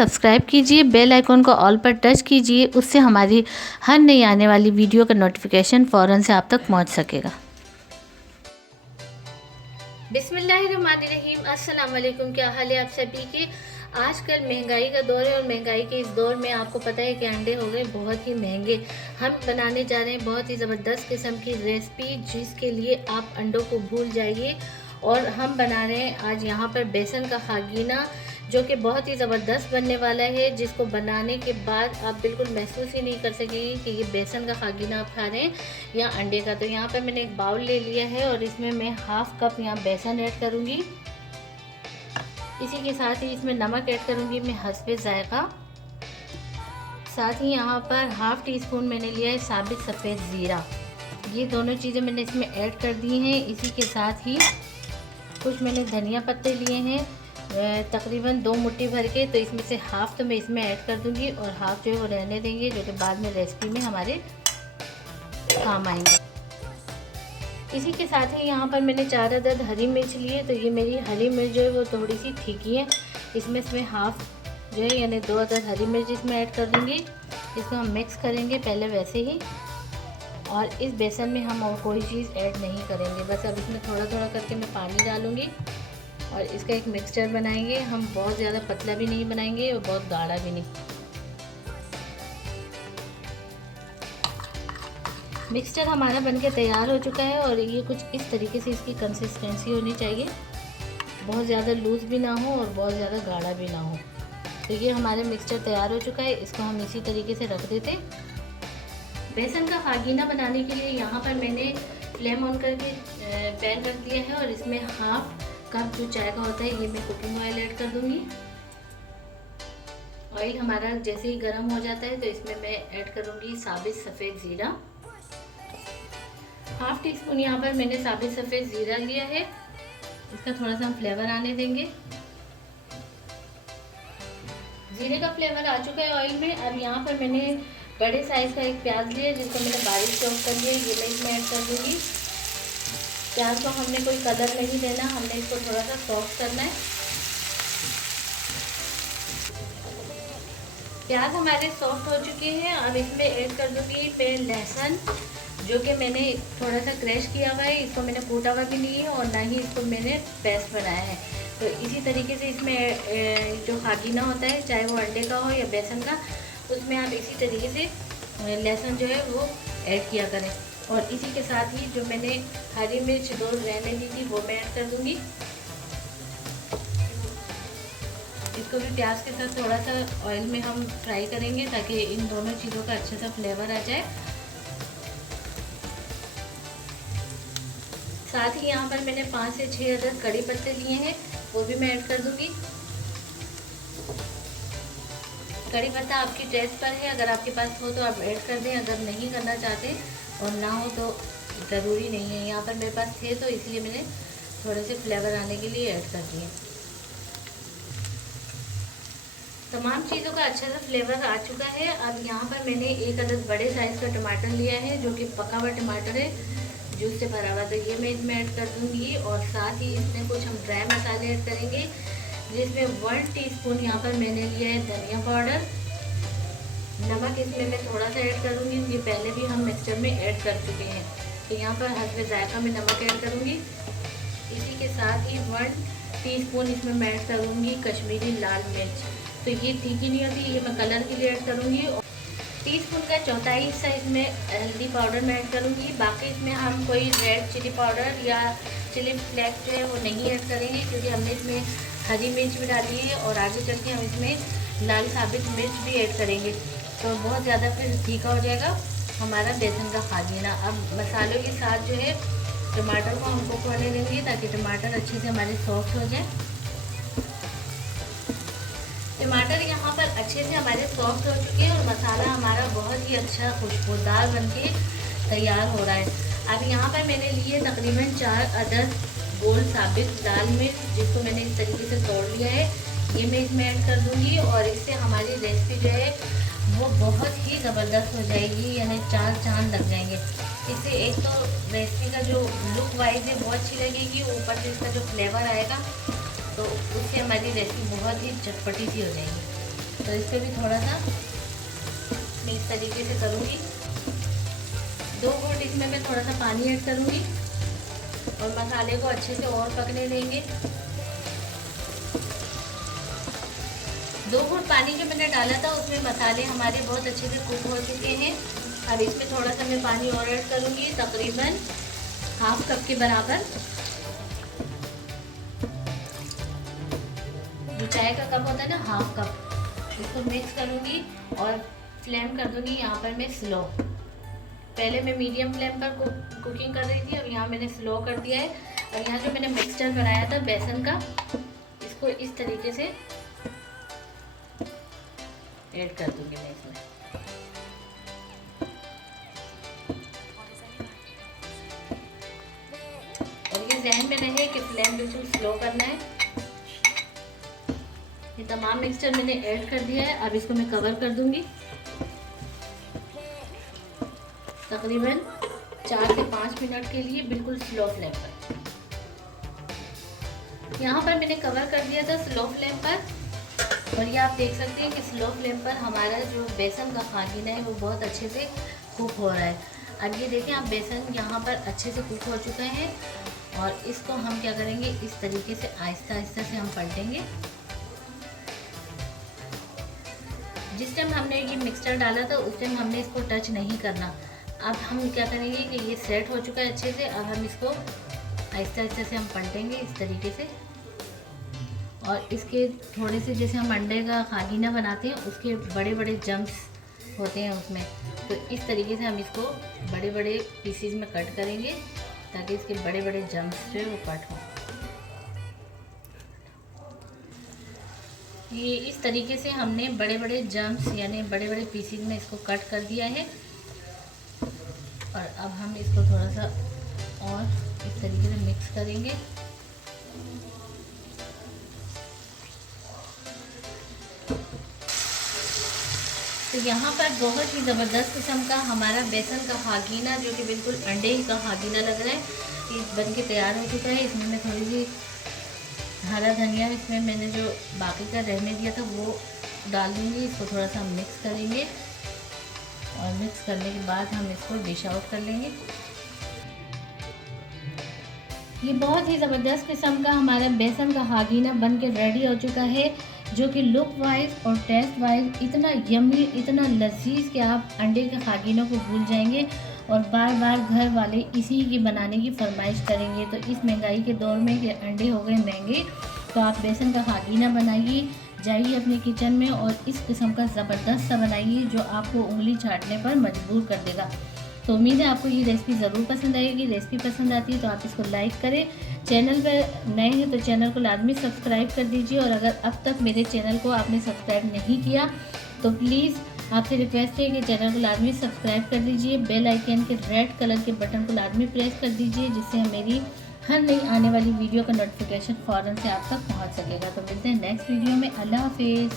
Subscribe कीजिए, bell icon को all पर टच कीजिए, उससे हमारी हर नई आने वाली वीडियो का नोटिफिकेशन फ़ौरन से आप तक पहुंच सकेगा। बिस्मिल्लाहिर्रहमानिर्रहीम, अस्सलाम वालेकुम। क्या हाल है आप सभी के। आजकल महंगाई का दौर है और महंगाई के इस दौर में आपको पता है कि अंडे हो गए बहुत ही महंगे। हम बनाने जा रहे हैं बहुत ही ज़बरदस्त किस्म की रेसिपी, जिसके लिए आप अंडों को भूल जाइए। और हम बना रहे हैं आज यहाँ पर बेसन का खागीना, जो कि बहुत ही ज़बरदस्त बनने वाला है, जिसको बनाने के बाद आप बिल्कुल महसूस ही नहीं कर सकेंगे कि ये बेसन का खागीना आप खा रहे हैं या अंडे का। तो यहाँ पर मैंने एक बाउल ले लिया है और इसमें मैं हाफ़ कप यहाँ बेसन ऐड करूँगी। इसी के साथ ही इसमें नमक ऐड करूँगी मैं हस्बे ज़ायक़ा। साथ ही यहाँ पर हाफ़ टी स्पून मैंने लिया है साबित सफ़ेद ज़ीरा। ये दोनों चीज़ें मैंने इसमें ऐड कर दी हैं। इसी के साथ ही कुछ मैंने धनिया पत्ते लिए हैं, तकरीबन 2 मुट्ठी भर के। तो इसमें से हाफ़ तो मैं इसमें ऐड कर दूंगी और हाफ़ जो है वो रहने देंगे, जो कि बाद में रेसिपी में हमारे काम आएंगे। इसी के साथ ही यहाँ पर मैंने 4 अदद हरी मिर्च लिए। तो ये मेरी हरी मिर्च जो है वो थोड़ी सी तीखी है। इसमें से हाफ़ जो है यानी 2 अदद हरी मिर्च इसमें ऐड कर दूँगी। इसको हम मिक्स करेंगे पहले वैसे ही, और इस बेसन में हम और कोई चीज़ ऐड नहीं करेंगे। बस अब इसमें थोड़ा थोड़ा करके मैं पानी डालूँगी और इसका एक मिक्सचर बनाएंगे। हम बहुत ज़्यादा पतला भी नहीं बनाएंगे और बहुत गाढ़ा भी नहीं। मिक्सचर हमारा बनके तैयार हो चुका है और ये कुछ इस तरीके से इसकी कंसिस्टेंसी होनी चाहिए। बहुत ज़्यादा लूज़ भी ना हो और बहुत ज़्यादा गाढ़ा भी ना हो। तो ये हमारा मिक्सचर तैयार हो चुका है। इसको हम इसी तरीके से रख देते। बेसन का खागीना बनाने के लिए यहाँ पर मैंने फ्लेम ऑन करके पैन रख दिया है और इसमें हाफ़ कप जो चाय का होता है ये मैं कुकिंग ऑयल ऐड कर दूंगी। ऑयल हमारा जैसे ही गर्म हो जाता है तो इसमें मैं ऐड करूंगी साबित सफ़ेद ज़ीरा। हाफ़ टी स्पून यहाँ पर मैंने साबित सफ़ेद ज़ीरा लिया है। इसका थोड़ा सा हम फ्लेवर आने देंगे। ज़ीरे का फ्लेवर आ चुका है ऑयल में। अब यहाँ पर मैंने बड़े साइज़ का एक प्याज लिया, जिसको मैंने बारीक चॉप कर लिया, ये मैं इसमें ऐड कर दूँगी। प्याज को हमने कोई कलर नहीं देना, हमने इसको थोड़ा सा सॉफ्ट करना है। प्याज हमारे सॉफ्ट हो चुके हैं। अब इसमें ऐड कर दूँगी मैं लहसुन, जो कि मैंने थोड़ा सा क्रश किया हुआ है। इसको मैंने कूटा हुआ भी नहीं है और ना ही इसको मैंने पेस्ट बनाया है। तो इसी तरीके से इसमें जो खागीना होता है, चाहे वो अंडे का हो या बेसन का, उसमें आप इसी तरीके से लहसुन जो है वो ऐड किया करें। और इसी के साथ ही जो मैंने हरी मिर्च 2 रहने दी थी वो मैं ऐड कर दूंगी। इसको भी प्याज के साथ थोड़ा सा ऑयल में हम फ्राई करेंगे ताकि इन दोनों चीज़ों का अच्छा सा फ्लेवर आ जाए। साथ ही यहाँ पर मैंने 5 से 6 अदद कड़ी पत्ते लिए हैं, वो भी मैं ऐड कर दूंगी। कड़ी पत्ता आपकी टेस्ट पर है, अगर आपके पास हो तो आप ऐड कर दें, अगर नहीं करना चाहते और ना हो तो ज़रूरी नहीं है। यहाँ पर मेरे पास थे तो इसलिए मैंने थोड़े से फ्लेवर आने के लिए ऐड कर दिए। तमाम चीज़ों का अच्छा सा फ्लेवर आ चुका है। अब यहाँ पर मैंने 1 अदद बड़े साइज़ का टमाटर लिया है, जो कि पका हुआ टमाटर है, जूस से भरा हुआ। तो ये मैं इसमें ऐड कर दूँगी। और साथ ही इसमें कुछ हम ड्राई मसाले ऐड करेंगे, जिसमें 1 टीस्पून यहाँ पर मैंने लिया है धनिया पाउडर। नमक इसमें मैं थोड़ा सा ऐड करूँगी, ये पहले भी हम मिक्सचर में ऐड कर चुके हैं। तो यहाँ पर हस्बे ज़ायक़ा में नमक ऐड करूँगी। इसी के साथ ही 1 टीस्पून इसमें मैं ऐड करूँगी कश्मीरी लाल मिर्च। तो ये तीखी नहीं होती, ये मैं कलर के लिए ऐड करूँगी। और टीस्पून का चौथाई हिस्सा इसमें हल्दी पाउडर में ऐड करूँगी। बाकी इसमें हम कोई रेड चिली पाउडर या चिली फ्लेक्स जो है वो नहीं ऐड करेंगे, क्योंकि हमने इसमें हरी मिर्च भी डाली है और आगे चल के हम इसमें लाल साबित मिर्च भी ऐड करेंगे। तो बहुत ज़्यादा फिर तीखा हो जाएगा हमारा बेसन का खागीना। अब मसालों के साथ जो है टमाटर को हम कुक होने देंगे ताकि टमाटर अच्छे से हमारे सॉफ्ट हो जाए। टमाटर यहाँ पर अच्छे से हमारे सॉफ्ट हो चुके हैं और मसाला हमारा बहुत ही अच्छा खुशबूदार बनके तैयार हो रहा है। अब यहाँ पर मैंने लिए तकरीबन 4 अदद गोल साबित लाल मिर्च, जिसको मैंने इस तरीके से तोड़ लिया है, ये मैं इसमें ऐड कर दूँगी। और इससे हमारी रेसिपी जो है वो बहुत ही ज़बरदस्त हो जाएगी, यानी 4 चांद लग जाएंगे। इससे एक तो रेसिपी का जो लुक वाइज है वो अच्छी लगेगी, ऊपर से इसका जो फ्लेवर आएगा तो उससे हमारी रेसिपी बहुत ही चटपटी सी हो जाएगी। तो इस पर भी थोड़ा सा मैं इस तरीके से करूँगी। 2 घूंट इसमें मैं थोड़ा सा पानी ऐड करूँगी और मसाले को अच्छे से और पकने देंगे। 2 घूंट पानी जो मैंने डाला था उसमें मसाले हमारे बहुत अच्छे से कुक हो चुके हैं। अब इसमें थोड़ा सा मैं पानी और ऐड करूँगी, तकरीबन ½ कप के बराबर। जो चाय का कप होता है ना, ½ कप। इसको मिक्स करूँगी और फ्लेम कर दूँगी यहाँ पर मैं स्लो। पहले मैं मीडियम फ्लेम पर कुकिंग कर रही थी, अब यहाँ मैंने स्लो कर दिया है। और यहाँ जो मैंने मिक्सचर बनाया था बेसन का, इसको इस तरीके से ऐड कर दूँगी मैं इसमें। और ये ध्यान में रहे कि फ्लेम बिल्कुल स्लो करना है। ये तमाम मिक्सचर मैंने ऐड कर दिया है। अब इसको मैं कवर कर दूँगी तकरीबन 4 से 5 मिनट के लिए, बिल्कुल स्लो फ्लेम पर। यहाँ पर मैंने कवर कर दिया था स्लो फ्लेम पर, और ये आप देख सकते हैं कि स्लो फ्लेम पर हमारा जो बेसन का खागीना है वो बहुत अच्छे से कुक हो रहा है। अब ये देखें आप, बेसन यहाँ पर अच्छे से कुक हो चुका है। और इसको हम क्या करेंगे, इस तरीके से आहिस्ता आहिस्ता से हम पलटेंगे। जिस टाइम हमने ये मिक्सचर डाला था उस टाइम हमने इसको टच नहीं करना। अब हम क्या करेंगे कि ये सेट हो चुका है अच्छे से। अब हम इसको आहिस्ता आहिस्ता से हम पलटेंगे इस तरीके से। और इसके थोड़े से, जैसे हम अंडे का खागीना बनाते हैं उसके बड़े बड़े जम्प्स होते हैं उसमें, तो इस तरीके से हम इसको बड़े बड़े पीसीज में कट करेंगे ताकि इसके बड़े बड़े जम्प्स जो है वो कट हों। ये इस तरीके से हमने बड़े बड़े जम्प्स यानी बड़े बड़े पीसीज में इसको कट कर दिया है। और अब हम इसको थोड़ा सा और इस तरीके से मिक्स करेंगे। तो यहाँ पर बहुत ही ज़बरदस्त किस्म का हमारा बेसन का खागीना, जो कि बिल्कुल अंडे का खागीना लग रहा है, ये बन के तैयार हो चुका है। इसमें मैं थोड़ी सी हरा धनिया, इसमें मैंने जो बाकी का रहने दिया था वो डाल दूँगी। इसको थोड़ा सा मिक्स करेंगे और मिक्स करने के बाद हम इसको डिश आउट कर लेंगे। ये बहुत ही ज़बरदस्त किस्म का हमारा बेसन का खागीना बन के रेडी हो चुका है, जो कि लुक वाइज और टेस्ट वाइज इतना यम्मी, इतना लजीज कि आप अंडे के खागीनों को भूल जाएंगे और बार बार घर वाले इसी की बनाने की फरमाइश करेंगे। तो इस महंगाई के दौर में कि अंडे हो गए महंगे, तो आप बेसन का खागीना बनाइए, जाइए अपने किचन में और इस किस्म का ज़बरदस्त सा बनाइए जो आपको उंगली चाटने पर मजबूर कर देगा। तो उम्मीद है आपको ये रेसिपी ज़रूर पसंद आएगी। रेसिपी पसंद आती है तो आप इसको लाइक करें। चैनल पर नए हैं तो चैनल को लाजमी सब्सक्राइब कर दीजिए। और अगर अब तक मेरे चैनल को आपने सब्सक्राइब नहीं किया तो प्लीज़ आपसे रिक्वेस्ट है कि चैनल को लाजमी सब्सक्राइब कर दीजिए। बेल आइकन के रेड कलर के बटन को लाजमी प्रेस कर दीजिए, जिससे मेरी हर नई आने वाली वीडियो का नोटिफिकेशन फ़ौरन से आप तक पहुँच सकेगा। तो मिलते हैं नेक्स्ट वीडियो में। अल्लाह हाफिज़।